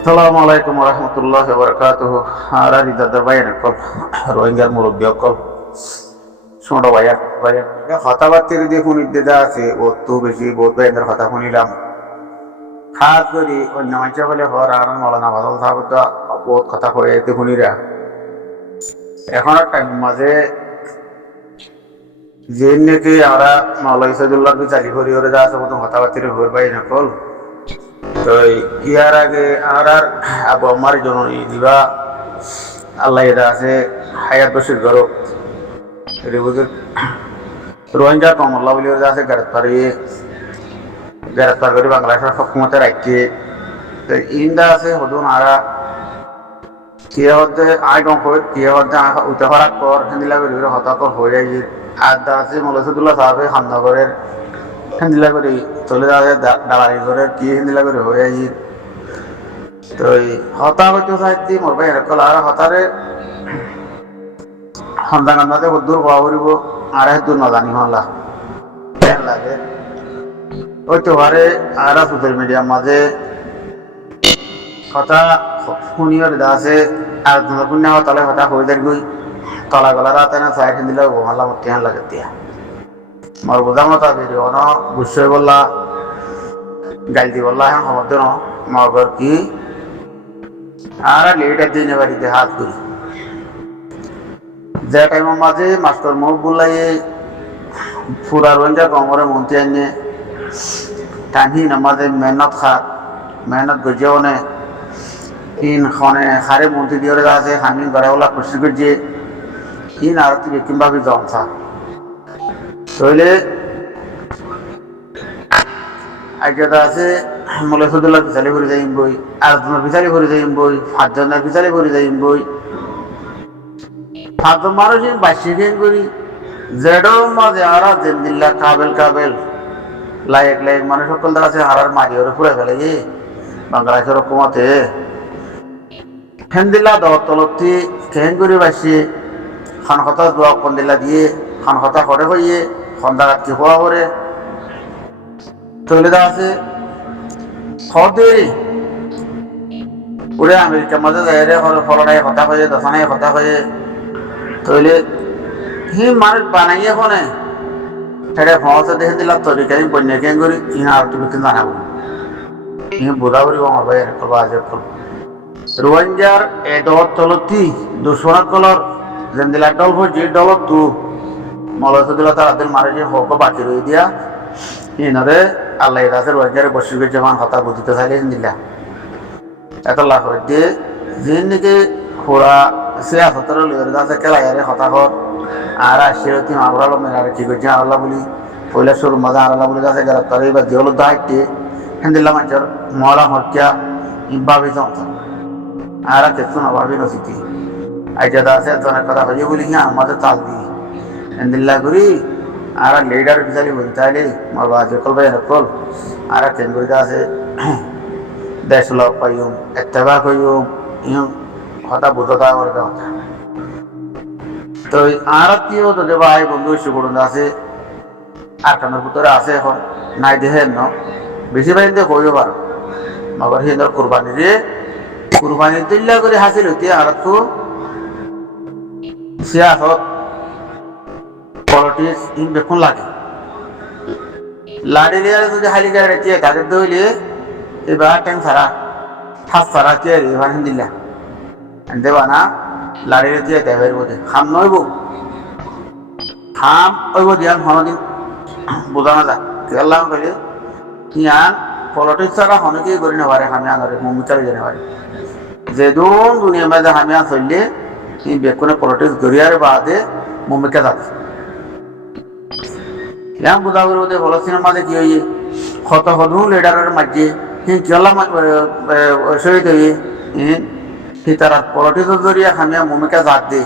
আসসালামু আলাইকুম রহমতুল্লাহ বরকাতুহ। আর দাদা ভাই নকল রোহিঙ্গার মুরব্বী অকল ছোট ভাইয়া ভাইয়া কথাবার্তির দিয়ে শুনি দেদা আছে বহু বেশি বহুত ভাইয়ের কথা শুনিলাম। খাস করি অন্য মানুষ বলে হর আর মৌলানা বাদল সাহেব বহুত কথা কয়ে এতে শুনিরা। এখন টাইম মাঝে যে নাকি আমরা মাওলাই সৈদুল্লাহ চালি করি ওরে যা আছে প্রথম কথাবার্তির হর ভাই নকল। তো ইয়ার আগে আর আবু আমার জননী দিবা আল্লাহ এটা আছে হায়াত বসির গরব রোহিঙ্গা কমল্লা বলে আছে গ্রেফতার করে বাংলাদেশের হকুমতে রাখছে। তো ইন্দা আছে হদুন আরা কিয়ে হতে আয় গম হয় কিয়ে হতে উঠে ফরাক কর হিন্দিলা করি হতাকর হয়ে যায়। আদা আছে মৌলসুদুল্লাহ সাহেব হামনগরের হিন্দিলা করি চলে যাওয়া দালালি করে কি হিন্দিলা করে হয়ে যায়। তো হতা হইতে চাইছি মোর ভাই এরকম আর হতারে সন্তান দূর হওয়া করিব আর দূর নাজানি হলা লাগে হইতে পারে। আর সোশ্যাল মিডিয়ার মাঝে কথা শুনিও আছে আর কোন হতালে হতা হয়ে যায় গই তলা গলা রাতে না চাই দিলে হাল্লা মতো হ্যাঁ লাগে দিয়া মোর বোঝা মতো বেরি অন গুছই বললা গাল দি বললা হ্যাঁ সমর্থ ন মগর কি আর লেটার দিনে বাড়িতে হাত করি যে টাইমের মাঝে মাস্টার মুখ বললাই পুরা রোহিঙ্গা কমরে মন্ত্রী আনে টানি নামাজে মেহনত খাত মেহনত গজিয়াও নে ইন খনে খারে মন্ত্রী দিয়ে আছে খানি গড়াওয়ালা খুশি গজিয়ে ইন আর তুই কিংভাবে জমছা তইলে আইডিয়াটা আছে মৌলসুদুল্লাহ বিচালি করে যাইম বই আর তোমার বিচালি করে যাইম বই 5 জনের বিচালি করে যাইম বই 5 জন মানুষ বাসি গেম করি যেডো মাঝে আর জিন্দিল্লা কাবেল লাইক মানুষ সকল আছে হারার মারি ওরে পুরে ফেলে গিয়ে বাংলাদেশের হকুমতে হেন্দিল্লা দর তলতি কেন করে বাসি খান কথা দোয়া কন্দিল্লা দিয়ে খান কথা করে হইয়ে সন্ধ্যা কি হওয়া করে তৈলে আছে খদে ওরে আমেরিকার মাঝে যাই রে ফলনায় কথা হয়ে দশানায় কথা হয়ে তৈলে হি মানুষ বানাইয়ে ফোনে সেটা ফসে দেখে দিলাম তরিকাই বন্যা কেন করি ইহা আর তুমি কিন্তু জানাবো ইহা বোধা করি আমার ভাই করবো আজ রোহিঙ্গার এ দল তলতি দুশ্মন কলর যেন দিলা দল যে দলত তু মৌলসুদুল্লাহ তাদের মারে যে হোক বাকি রয়ে দিয়া ইনরে আল্লাহ আছে রোহিঙ্গার বসির যেমন হতা বুঝিতে চাইলে দিলা এত লাভ হইতে যে নাকি খোরা সে আসতর লিওর আছে কেলাইয়ারে হতাহত আর আসিরতি মামরালো মেলারে ঠিক হচ্ছে আল্লাহ বলি পয়লা শুরু মজা আল্লাহ বলি আছে গ্রেপ্তার এবার দিওল দায়িত্বে হেন্দিল্লা মানুষের মহলা হত্যা ইভাবে জমতা আর কিছু না ভাবি নসিতি আইজাদা আছে জনের কথা হয়ে বলি হ্যাঁ আমাদের চাল দিই হেন্দিল্লা করি আর লিডার বিচারি বলি তাইলে মোর বাজে কল ভাই নকল আর কেন করিতে আছে দেশ লগ পাইম এত্তেবা কইম ইম হতা বুঝতা করে দেওয়া তো আর কি হতো যে ভাই বন্ধু সুগুণ আছে আর কানের ভিতরে আছে এখন নাই দেখে ন বেশি ভাই দিয়ে কইও পারো মগর হিন্দর কুরবানি তুল্লা করে হাসিল হইতে আর তো সিয়াসত পলিটিক্স ইন বেকুন লাগে লাড়িলে যদি হালি গাড়ি চেয়ে তাদের দইলে এবার ট্যাং সারা ঠাস সারা চেয়ে এবার হিন্দিল্লা দেবা না লাড়িলে চেয়ে দেবের বোধে খাম নইব খাম ওইব দিয়ান হনদিন বোঝানো যায় আল্লাহ কইলে ইয়ান পলিটিক্স ছাড়া হনকে করি না পারে আমি আনরে মুমিচারি জানে পারে যে দুন দুনিয়া মাঝে আমি চললে এই বেকুনে পলিটিক্স গড়িয়ার বাদে মুমিকা যাবে ইয়ান বোঝা করে বোধে ফলস্তিনের মাঝে কি হইয়ে কত হদু লিডারের মাঝে কেলা শহীদ হইয়ে সে তারা পলিটিক্স জড়িয়ে খামিয়া মুমিকা জাত দে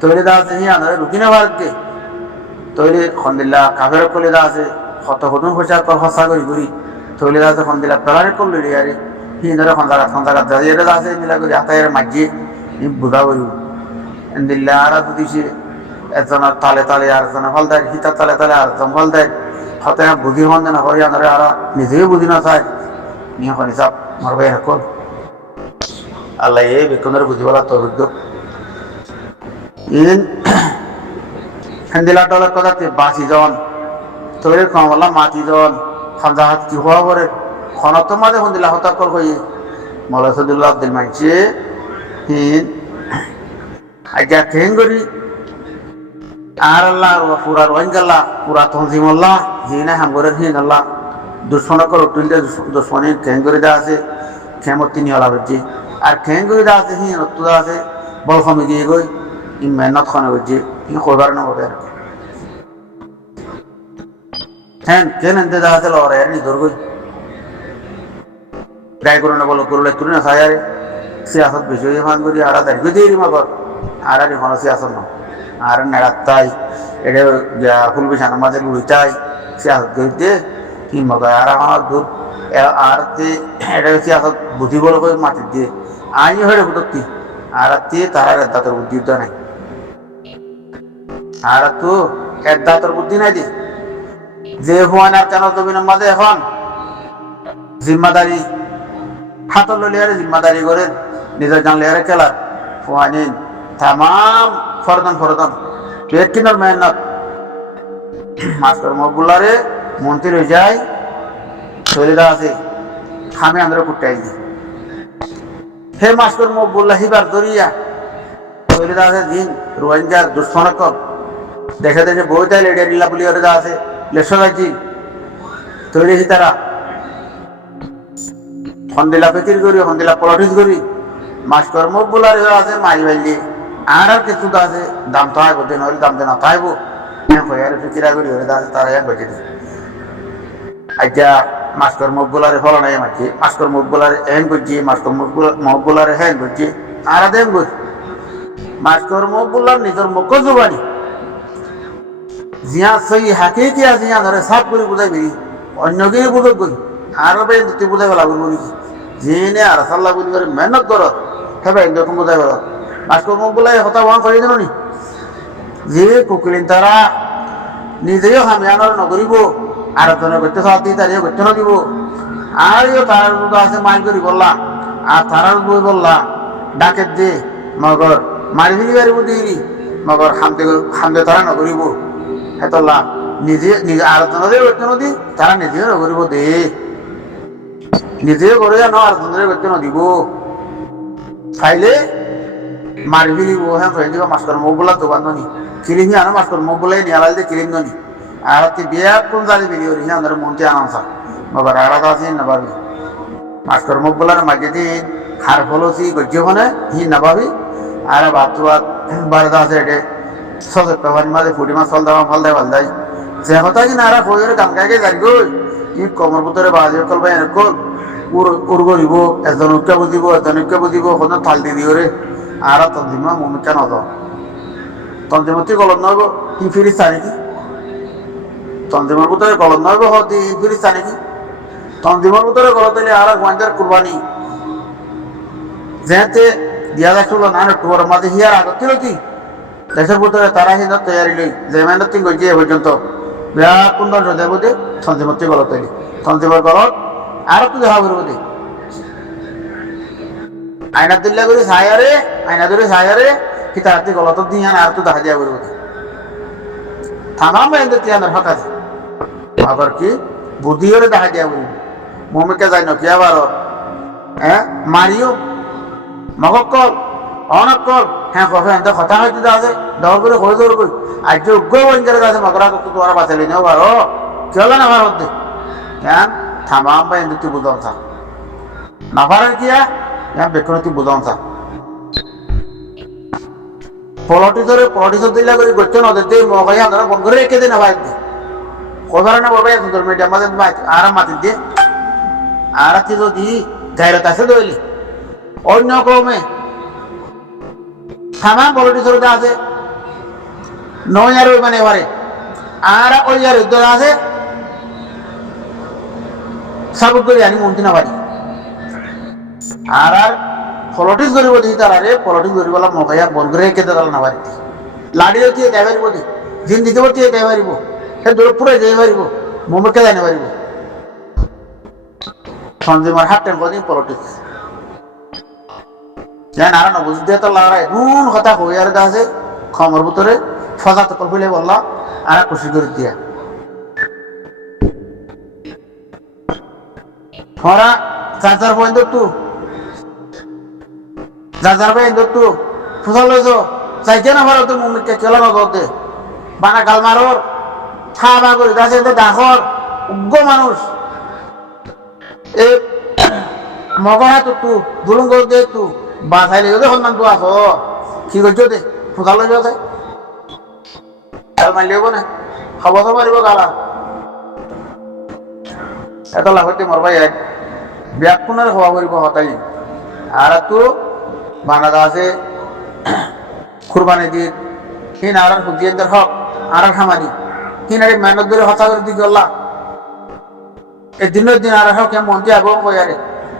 তৈরি দা আছে আনরে রুকিনে ভারত দে তৈরি খন্দিল্লা কাফের কলিদা আছে কত হদুন পয়সা কর হসা করি তৈরি দা আছে খন্দিল্লা পেলারে করল আরে হিন্দরে খন্দাঘাত যাই আছে মিলা করি আতায়ের মাঝে বোঝা করি দিল্লা আর যদি সে একজনের তালে তালে আর একজনের ফল দেয় হিতার তালে তালে আর একজন ফল দেয় হতে বুদ্ধি হন না হরি আনরে আর নিজেও বুঝি না চায় নিয়ে হনি চাপ মারবে এখন আল্লাহ এই বেকনের বুঝিবলা তৌফিক ইন হেন্দিলা টলার কথা বাঁচি জন তৈরি কমলা মাতি জন খামজা হাত কি হওয়া পরে খনত মাঝে হন্দিলা হতাকল হয়ে মৌলা সদুল্লাহ আব্দুল মানছে হিন আজ্ঞা কেন করি আর আল্লাহ পুরা রোহিঙ্গাল্লা পুরা তঞ্জিমল্লাহ হিনা হাঙ্গরের হিন আল্লাহ দুশ্মনকর উঠলে দুশ্মনী কেন করে দেওয়া আছে খেমত তিনি হলা বুঝছি আর কেন করে দেওয়া আছে হিন অত্তুদা আছে বল কমে গিয়ে গই ই মেহনত খানে বুঝছি ই কইবার না হবে আর হ্যাঁ কেন এনতে দেওয়া আছে লড়াই আর নিজর গই গাই করো না বলো করলে তুলে না সায়ারে সিয়াসত বেশি হয়ে ফান করি আর দাঁড়িয়ে দিয়ে মাগর আর আর এখন সিয়াসত না আর নেড়াত্তাই এটা ফুলবিছানার মাঝে লুড়িতাই সিয়াসত করে দিয়ে কি মগা আর আমার দুধ আর এটা সিয়াসত বুদ্ধি বলে করে মাটি দিয়ে আইনি হয়ে বুদ্ধি আর তারা দাঁতের বুদ্ধি তো নাই আর তো এক দাঁতের বুদ্ধি নাই দি যে হুয়ান আর কেন জমিনের মাঝে এখন জিম্মাদারি হাতর লিয়ারে জিম্মাদারি করে নিজের জান লিয়ারে খেলার ফুয়ানিন তাম ফরদন পেটিনের মেহনত মাস্টার মকবুল্লারে মন্ত্রী হয়ে যায় শরীরা আছে খামে আন্দ্র কুটাই দি হে মাস্টার মকবুল্লাহ হিবার দরিয়া শরীরা আছে দিন রোহিঙ্গার দুঃসনক দেখে দেখে বইটাই লেডিয়া লীলা বলি আছে লেসরাজি তৈরি হই তারা হন্দিলা ফিকির করি হন্দিলা পলিটিক্স করি মাস্টার মকবুল্লার আছে মারি বাইলি আর কিছু আছে দাম তো আইব দিন হইলে দাম দেনা তাইব হয়ে ফিকিরা করি হয়ে আছে তারা এক বেঁচে দিই আচ্ছা মাস্টার মকবুলারে ফলো নাই মারছি মাস্টার মকবুলারে হ্যান করছি মাস্টার মকবুলারে হ্যান করছি আর দেন করি মাস্টার মকবুলার নিজের মুখ জুবানি জিয়া সই হাকে কি আছে জিয়া ধরে সাফ করে বুঝাই বেরি অন্যকে বুঝক করি আরো বেশ তুই বুঝাই বলা বলবো যিনি আর সাল্লাহ বলি করে মেহনত কর হেবে এরকম বুঝাই বল মাস্টার মকবুলাই হতা বহন করে দিল নি যে কুকিলিন তারা নিজেও হামিয়ানোর নগরিব আর জনের করতে সাথে তারিও করতে না দিব আর তার আছে মাইল করি বললাম আর তারার বই বললাম ডাকে দে মগর মারি ফিরি পারিব দিই মগর হামদে তারা নগরিব হেতলা নিজে নিজে আর জনের করতে নদী তারা নিজেও নগরিব দে নিজেও করে জানো আর জনের করতে নদিব খাইলে মারি ফিরিব হ্যাঁ কয়ে দিব মাস্টার মকবুলা দোকান নি কিলিমি আনো মাস্টার মকবুলাই নিয়ালাই দিয়ে কিলিম নি আর বিয়া কোন জানি বেরিয়ে ওরি আমাদের মন্ত্রী আনামসা বাবার আলাদা আছে নবাবি মাস্টার মকবুলার মাঝে দিন হার ফলসি গজ্জে হি নবাবি আর বাতুয়াত বারদা আছে এটে সজে পেপারি মাঝে ফুটি মাছ ফল দেওয়া ফল দেওয়া দেয় যে কথা কি নারা হয়ে গান গাইকে যাই গই ই কমর ভিতরে বাজে করবে এরকম উর করিব এজন উৎকা বুঝিব এজন উৎকা বুঝিব কোনো থাল দি দিওরে আর তঞ্জিমা মমিকা নদ তঞ্জিমতি গলত নহব কি ফিরিস নাকি তঞ্জিমের ভিতরে গলত নহব হতে ফিরিস নাকি তঞ্জিমের ভিতরে গলত হলে আর গোয়েন্দার কুরবানি যেতে দিয়া যাচ্ছিল না টুয়ার মাঝে হিয়ার আগত ছিল কি দেশের ভিতরে তারা হিন্দর তৈরি লই যে মেহনত তিন গিয়ে এ পর্যন্ত বিরাট কুন্দর দেব দে তঞ্জিমতি গলত হইলি তঞ্জিমের গলত আর একটু দেখা করবো দে আয়না দিল্লা করে সায়ারে আয়না ধরে সায়ারে কি তাড়াতাড়ি গলত দিয়ে আর একটু দেখা দিয়া করবো দে থামাম এনে তিয়ানোর হক আছে আবার কি বুদ্ধি হলে দেখা দিয়া বলি মমিকে যাই না কি আবার হ্যাঁ মারিও মগক্কল অনক্কল হ্যাঁ কফে এনতে কথা হইতে আছে দর করে হয়ে দৌড় করি আর যে উগ্র বঞ্চারে আছে মগরা তো তোমার বাঁচালি নেও বারো কি হলো না আমার হতে হ্যাঁ থামাম বা এনে তুই বুঝাম থা না পারার কিয়া হ্যাঁ বেক্ষণ তুই বুঝাম থা পলিটিক্স দিলা করে গচ্ছ নদীতে মগাই আমরা বন্ধ করে রেখে দিন ভাই কোথাও না বলবে সুন্দর মিডিয়া আমাদের আরাম মাতি দিয়ে আর কি যদি গাইরত আছে দইলি অন্য কমে থামা পলিটিক্স আছে নয় আর মানে এবারে আর ওই আর উদ্যোগ আছে সাবুক করে আনি মন্ত্রী না বাড়ি আর আর পলিটিক্স করিব দেখি তারা রে পলিটিক্স করিবলা মগাইয়া বন করে রেখে দিল না বাড়িতে লাড়িও দিয়ে দেয় পারিব দি দিন দিতে দিয়ে দেয় পারিব সে দূর পুরে দেয় পারিব মোমকে জানি পারিব সঞ্জীমার হাত টেন কদিন পলিটিক্স জান আর নবুজ দিয়ে তো লাগাই এমন কথা কই আর আছে খমর ভিতরে ফজা তো কলফিলে বললা আর খুশি করে দিয়া হরা চাচার পয়েন্ট তু চাচার পয়েন্ট তু ফুসল লইছো চাইছে না ভালো তো মুমিকে চলা নজরতে বানা গালমারোর খাওয়া করে দাসে ডাকর উগ্র মানুষ এ মগরা তো তু দুলুঙ্গ দে তু বাসাইলে যদি সন্ধান তো আস কি করছো দে ফুসল লইছ তাই গাল মারলে হবো না খবর তো মারিব গালা এত লাভতে মরবাই এক ব্যাকুণের হওয়া করিব হতাই আর তো বানাদা আছে কুরবানি দিয়ে হিন আর হুজিয়েন্দ্র হক আর খামানি হিন আর মেহনত ধরে হতা করে দিকে আল্লাহ এই দিনের দিন আর হক মন্ত্রী আইব কয়ারে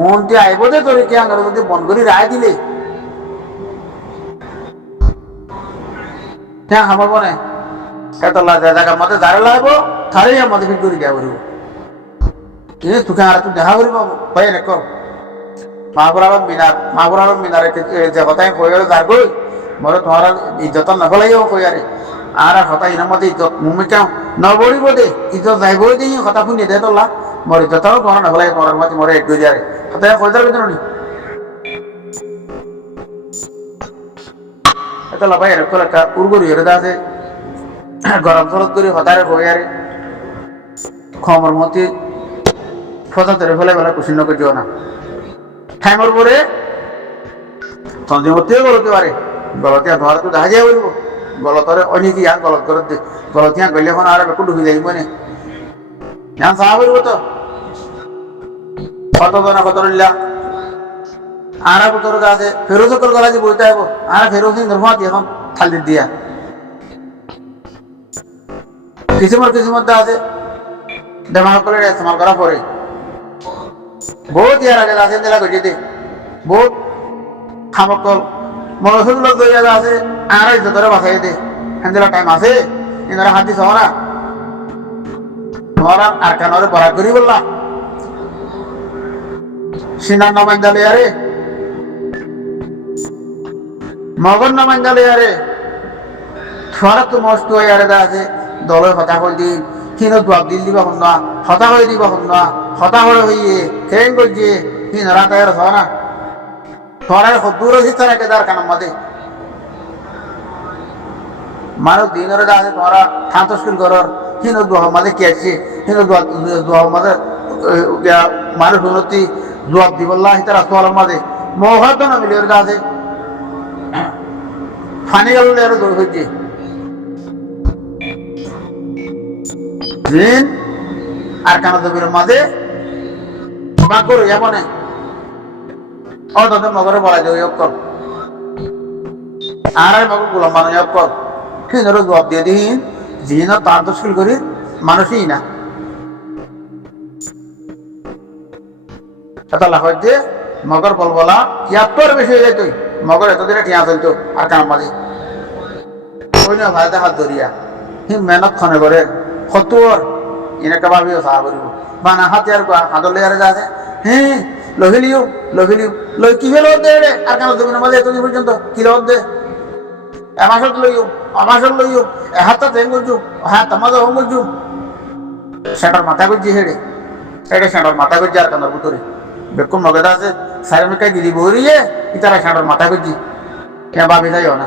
মন্ত্রী আইব দে তোরে কে আঙ্গার যদি বন করে রায় দিলে হ্যাঁ হামাবো না এত জায়গার মধ্যে দাঁড়ে লাগবো তাহলেই আমাদের ফিট করে দেওয়া করিব তোকে আর তুই দেখা করিব ভাই রে কর মাহবুর আলম মিনার যে কথাই কয়ে যার গই মরে তোমার ইজ্জত নফলাইও কয়ারে আর হতা ইনার মধ্যে ইজ্জত মুমি কেউ নবড়িব দে ইজ্জত যাইব দে কথা শুনি দে তোলা মোর ইজ্জতও তোমার নফলাই তোমার মধ্যে মরে এক গই আরে হতাই কয়ে যাবে নি এটা লাভাই এরকম একটা উর্গরি এর আছে গরম জলত করে হতারে কয়ারে খমর মধ্যে ফজা ধরে ফেলে বেলা কুশি নকর দিও না ঠ্যাঙর পরে সঞ্জীবতীও গলতে পারে গলতিয়া ধরা তো দেখা যায় বলবো গলতরে অনেক ইয়ান গলত করে গলতিয়া গেলে এখন আর একটু ডুবি যাইব নে ইয়ান সাহা বলবো তো কত জন কত রইলা আর ভিতরে আছে ফেরোজ কর গলা যে বইতে আইব আর ফেরোজ ধর্ম এখন থালি দিয়া কিসিমত আছে দেমাগ করে ইস্তেমাল করা পরে বহুত ইয়ার আগে আছে দিলা গজি দে বহুত খামকল মরসুল দইয়া আছে আর ইজ্জতরে বাঁচাই দে হেন্দিলা টাইম আছে ইনারা হাত দিছ না তোমারা আর কানরে বরাদ করি বললা সিনার নামাইন্দালে আরে মগন নামাইন্দালে আরে তোমারা তো মস্ত হয়ে আরে আছে দলের কথা কই দি কিনো জবাব দিল দিবা হন না হতা হয়ে দিবা হন না হতা হয়ে হইয়ে কেন করছে হিন রাত আর না তোরা দূর হিস্সা রেখে দার কানার মধ্যে মানুষ দিনের আছে তোরা থান্তস্কুল করার হিন দোয়া মাঝে কে আছে হিন দোয়া মাঝে মানুষ উন্নতি জবাব দিবল্লা হিতার আসওয়ালের মাঝে মহাত না মিলে ওর আছে ফানি গেল এর দৌড় হচ্ছে দিন আর কানাদবির মাঝে বাকর এমন ও তাদের মগরে বলা যায় অক্ষর আর মগর গোলাম বানাই অক্ষর ঠিক জবাব দিয়ে দিন যিনি তার দস্কুল করি মানুষই না হচ্ছে মগর বল বলা ইয়াত্তর বেশি হয়ে যেত মগর এতদিনে ঠিয়া চলতো আর কাম মাঝে ওই না ভাইতে হাত ধরিয়া হি মেহনত খনে করে সত্তর এনেকা ভাবিও চাহ কৰিব বা না হাতে আর হাতলে আর যা আছে হ্যাঁ লহিলিও লই কি হলো দে রে আর কেন তুমি মাঝে এতদিন পর্যন্ত কি লোক দে এমাসত লইও এহাতটা তেন করছু হ্যাঁ তোমাদের হোম করছু সেটার মাথা করছি হেড়ে এটা সেটার মাথা করছি আর কানার ভিতরে বেকুন মগেদা আছে সারে মেকাই দিদি বৌরিয়ে ইতারা সেটার মাথা করছি কেন ভাবি যাইও না